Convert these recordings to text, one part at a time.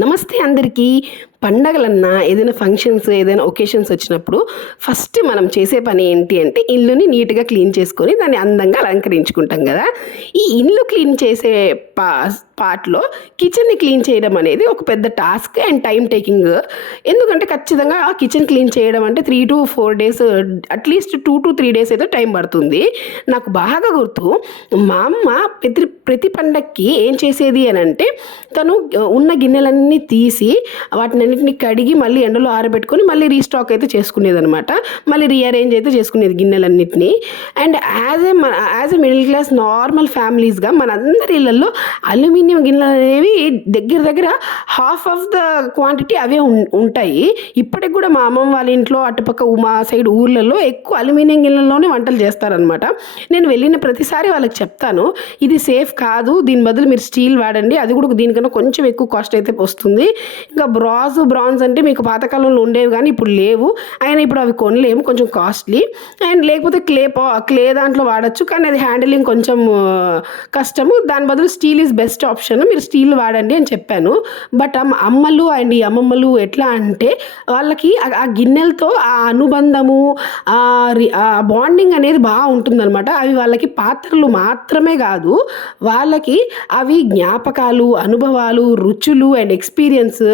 నమస్తే అందరికీ. పండగలన్నా ఏదైనా ఫంక్షన్స్ ఏదైనా ఒకేషన్స్ వచ్చినప్పుడు ఫస్ట్ మనం చేసే పని ఏంటి అంటే ఇల్లుని నీట్గా క్లీన్ చేసుకొని దాన్ని అందంగా అలంకరించుకుంటాం కదా. ఈ ఇల్లు క్లీన్ చేసే పార్ట్లో కిచెన్ని క్లీన్ చేయడం అనేది ఒక పెద్ద టాస్క్ అండ్ టైం టేకింగ్. ఎందుకంటే ఖచ్చితంగా ఆ కిచెన్ క్లీన్ చేయడం అంటే 3 to 4 days, at least 2 to 3 days అయితే టైం పడుతుంది. నాకు బాగా గుర్తు, మా అమ్మ ప్రతి పండక్కి ఏం చేసేది అని అంటే తను ఉన్న గిన్నెలన్నీ తీసి వాటినన్నింటినీ కడిగి మళ్ళీ ఎండలో ఆరబెట్టుకొని మళ్ళీ రీస్టాక్ అయితే చేసుకునేది అనమాట. మళ్ళీ రీఅరేంజ్ అయితే చేసుకునేది గిన్నెలన్నింటినీ. And as a middle class normal ఫ్యామిలీస్గా మనందరి ఇళ్ళల్లో అల్యూమినియం గిన్నెలు అనేవి దగ్గర హాఫ్ ఆఫ్ ద క్వాంటిటీ అవే ఉంటాయి. ఇప్పటికి కూడా మా అమ్మమ్మ వాళ్ళ ఇంట్లో అటుపక్క మా సైడ్ ఊర్లలో ఎక్కువ అల్యూమినియం గిన్నెల్లోనే వంటలు చేస్తారనమాట. నేను వెళ్ళిన ప్రతిసారి వాళ్ళకి చెప్తాను, ఇది సేఫ్ కాదు, దీని బదులు మీరు స్టీల్ వాడండి, అది కూడా దీనికన్నా కొంచెం ఎక్కువ కాస్ట్ అయితే వస్తుంది. ఇంకా బ్రాంజ్ అంటే మీకు పాతకాలంలో ఉండేవి కానీ ఇప్పుడు లేవు, అయినా ఇప్పుడు అవి కొనలేము, కొంచెం కాస్ట్లీ. అండ్ లేకపోతే క్లే దాంట్లో వాడచ్చు, కానీ అది హ్యాండిలింగ్ కొంచెం కష్టము, దాని బదులు స్టీల్ ఈజ్ బెస్ట్ ఆప్షన్, మీరు స్టీల్ వాడండి అని చెప్పాను. బట్ అమ్మలు అండ్ ఈ అమ్మమ్మలు ఎట్లా అంటే వాళ్ళకి ఆ గిన్నెలతో ఆ అనుబంధము, ఆ బాండింగ్ అనేది బాగా ఉంటుందన్నమాట. అవి వాళ్ళకి పాత్రలు మాత్రమే కాదు, వాళ్ళకి అవి జ్ఞాపకాలు, అనుభవాలు, రుచులు అండ్ ఎక్స్పీరియన్స్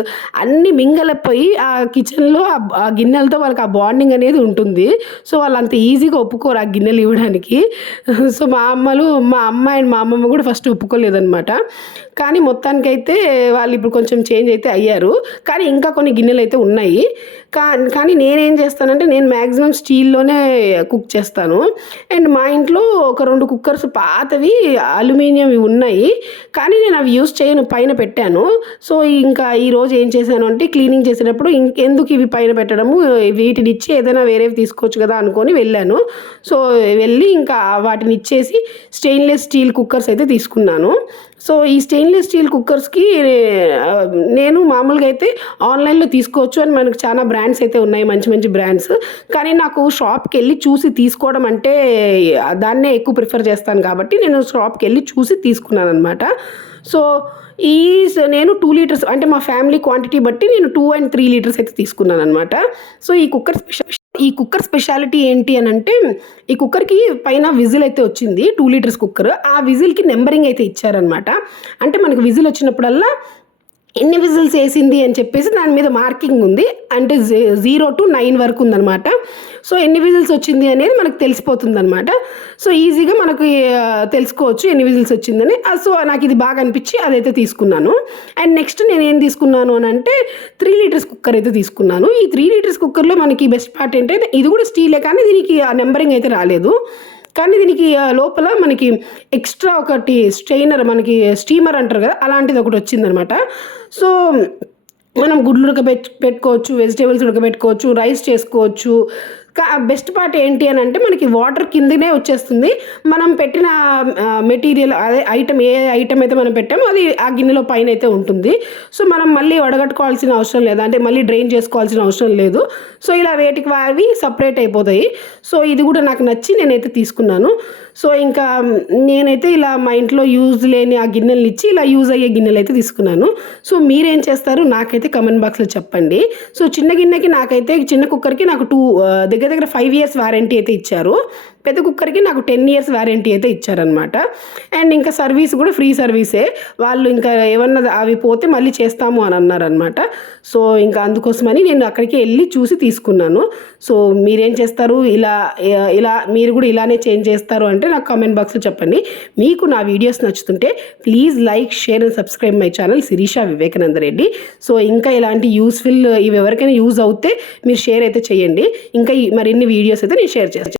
అన్నీ మింగలపోయి ఆ కిచెన్లో ఆ గిన్నెలతో వాళ్ళకి ఆ బాండింగ్ అనేది ఉంటుంది. సో వాళ్ళు అంత ఈజీగా ఒప్పుకోరు ఆ గిన్నెలు ఇవ్వడానికి. సో మా అమ్మ అండ్ మా అమ్మమ్మ కూడా ఫస్ట్ ఒప్పుకోలేదన్నమాట. కానీ మొత్తానికైతే వాళ్ళు ఇప్పుడు కొంచెం చేంజ్ అయితే అయ్యారు, కానీ ఇంకా కొన్ని గిన్నెలు అయితే ఉన్నాయి. కానీ నేనేం చేస్తానంటే నేను మ్యాక్సిమం స్టీల్లోనే కుక్ చేస్తాను. అండ్ మా ఇంట్లో ఒక 2 కుక్కర్స్ పాతవి అల్యూమినియం ఉన్నాయి, కానీ నేను అవి యూస్ చేయను, పైన పెట్టాను. సో ఇంకా ఈరోజు ఏం చేశాను అంటే క్లీనింగ్ చేసేటప్పుడు ఇంకెందుకు ఇవి పైన పెట్టడము, వీటిని ఇచ్చి ఏదైనా వేరేవి తీసుకోవచ్చు కదా అనుకొని వెళ్ళాను. సో వెళ్ళి ఇంకా వాటిని ఇచ్చేసి స్టెయిన్లెస్ స్టీల్ కుక్కర్స్ అయితే తీసుకున్నాను. సో ఈ స్టెయిన్లెస్ స్టీల్ కుక్కర్స్కి నేను మామూలుగా అయితే ఆన్లైన్లో తీసుకోవచ్చు అని మనకు చాలా బ్రాండ్స్ అయితే ఉన్నాయి, మంచి మంచి బ్రాండ్స్. కానీ నాకు షాప్కి వెళ్ళి చూసి తీసుకోవడం అంటే దాన్నే ఎక్కువ ప్రిఫర్ చేస్తాను కాబట్టి నేను షాప్కి వెళ్ళి చూసి తీసుకున్నాను అనమాట. సో నేను 2 లీటర్స్ అంటే మా ఫ్యామిలీ క్వాంటిటీ బట్టి నేను 2 and 3 లీటర్స్ అయితే తీసుకున్నాను అనమాట. సో ఈ కుక్కర్ స్పెషాలిటీ ఏంటి అని అంటే ఈ కుక్కర్కి పైన విజిల్ అయితే వచ్చింది, 2 లీటర్స్ కుక్కర్. ఆ విజిల్కి నెంబరింగ్ అయితే ఇచ్చారనమాట. అంటే మనకు విజిల్ వచ్చినప్పుడల్లా ఎన్ని విజిల్స్ వేసింది అని చెప్పేసి దాని మీద మార్కింగ్ ఉంది, అంటే 0 to 9 వరకు ఉందన్నమాట. సో ఎన్ని విజిల్స్ వచ్చింది అనేది మనకు తెలిసిపోతుంది అనమాట. సో ఈజీగా మనకు తెలుసుకోవచ్చు ఎన్ని విజిల్స్ వచ్చిందని. సో నాకు ఇది బాగా అనిపించి అదైతే తీసుకున్నాను. అండ్ నెక్స్ట్ నేను ఏం తీసుకున్నాను అని అంటే 3 లీటర్స్ కుక్కర్ అయితే తీసుకున్నాను. ఈ 3 లీటర్స్ కుక్కర్లో మనకి బెస్ట్ పార్ట్ ఏంటంటే ఇది కూడా స్టీలే, కానీ దీనికి ఆ నెంబరింగ్ అయితే రాలేదు. కానీ దీనికి లోపల మనకి ఎక్స్ట్రా ఒకటి స్ట్రెయినర్, మనకి స్టీమర్ అంటారు కదా, అలాంటిది ఒకటి వచ్చిందనమాట. సో మనం గుడ్లు ఉడకబెట్టుకోవచ్చు, వెజిటేబుల్స్ ఉడకబెట్టుకోవచ్చు, రైస్ చేసుకోవచ్చు. బెస్ట్ పార్ట్ ఏంటి అని అంటే మనకి వాటర్ కిందనే వచ్చేస్తుంది. మనం పెట్టిన మెటీరియల్, అదే ఏ ఐటమ్ అయితే మనం పెట్టామో అది ఆ గిన్నెలో పైన అయితే ఉంటుంది. సో మనం మళ్ళీ వడగట్టుకోవాల్సిన అవసరం లేదు, అంటే మళ్ళీ డ్రైన్ చేసుకోవాల్సిన అవసరం లేదు. సో ఇలా వేటికి అవి సపరేట్ అయిపోతాయి. సో ఇది కూడా నాకు నచ్చి నేనైతే తీసుకున్నాను. సో ఇంకా నేనైతే ఇలా మా ఇంట్లో యూజ్ లేని ఆ గిన్నెలు ఇచ్చి ఇలా యూజ్ అయ్యే గిన్నెలు అయితే తీసుకున్నాను. సో మీరేం చేస్తారు నాకైతే కమెంట్ బాక్స్లో చెప్పండి. సో చిన్న గిన్నెకి నాకైతే చిన్న కుక్కర్కి నాకు దగ్గర 5 years వారంటీ అయితే ఇచ్చారు. పెద్ద కుక్కర్కి నాకు 10 years వారంటీ అయితే ఇచ్చారనమాట. అండ్ ఇంకా సర్వీస్ కూడా ఫ్రీ సర్వీసే, వాళ్ళు ఇంకా ఏమన్నా అవి పోతే మళ్ళీ చేస్తాము అని అన్నారనమాట. సో ఇంకా అందుకోసమని నేను అక్కడికి వెళ్ళి చూసి తీసుకున్నాను. సో మీరేం చేస్తారు, ఇలా మీరు కూడా ఇలానే చేంజ్ చేస్తారు అంటే నాకు కామెంట్ బాక్స్లో చెప్పండి. మీకు నా వీడియోస్ నచ్చుతుంటే please like, share and subscribe my channel Sirisha Vivekananda Reddy. So ఇంకా ఇలాంటి యూస్ఫుల్ ఇవి ఎవరికైనా యూజ్ అవుతే మీరు షేర్ అయితే చేయండి. ఇంకా మరిన్ని వీడియోస్ అయితే నేను షేర్ చేస్తాను.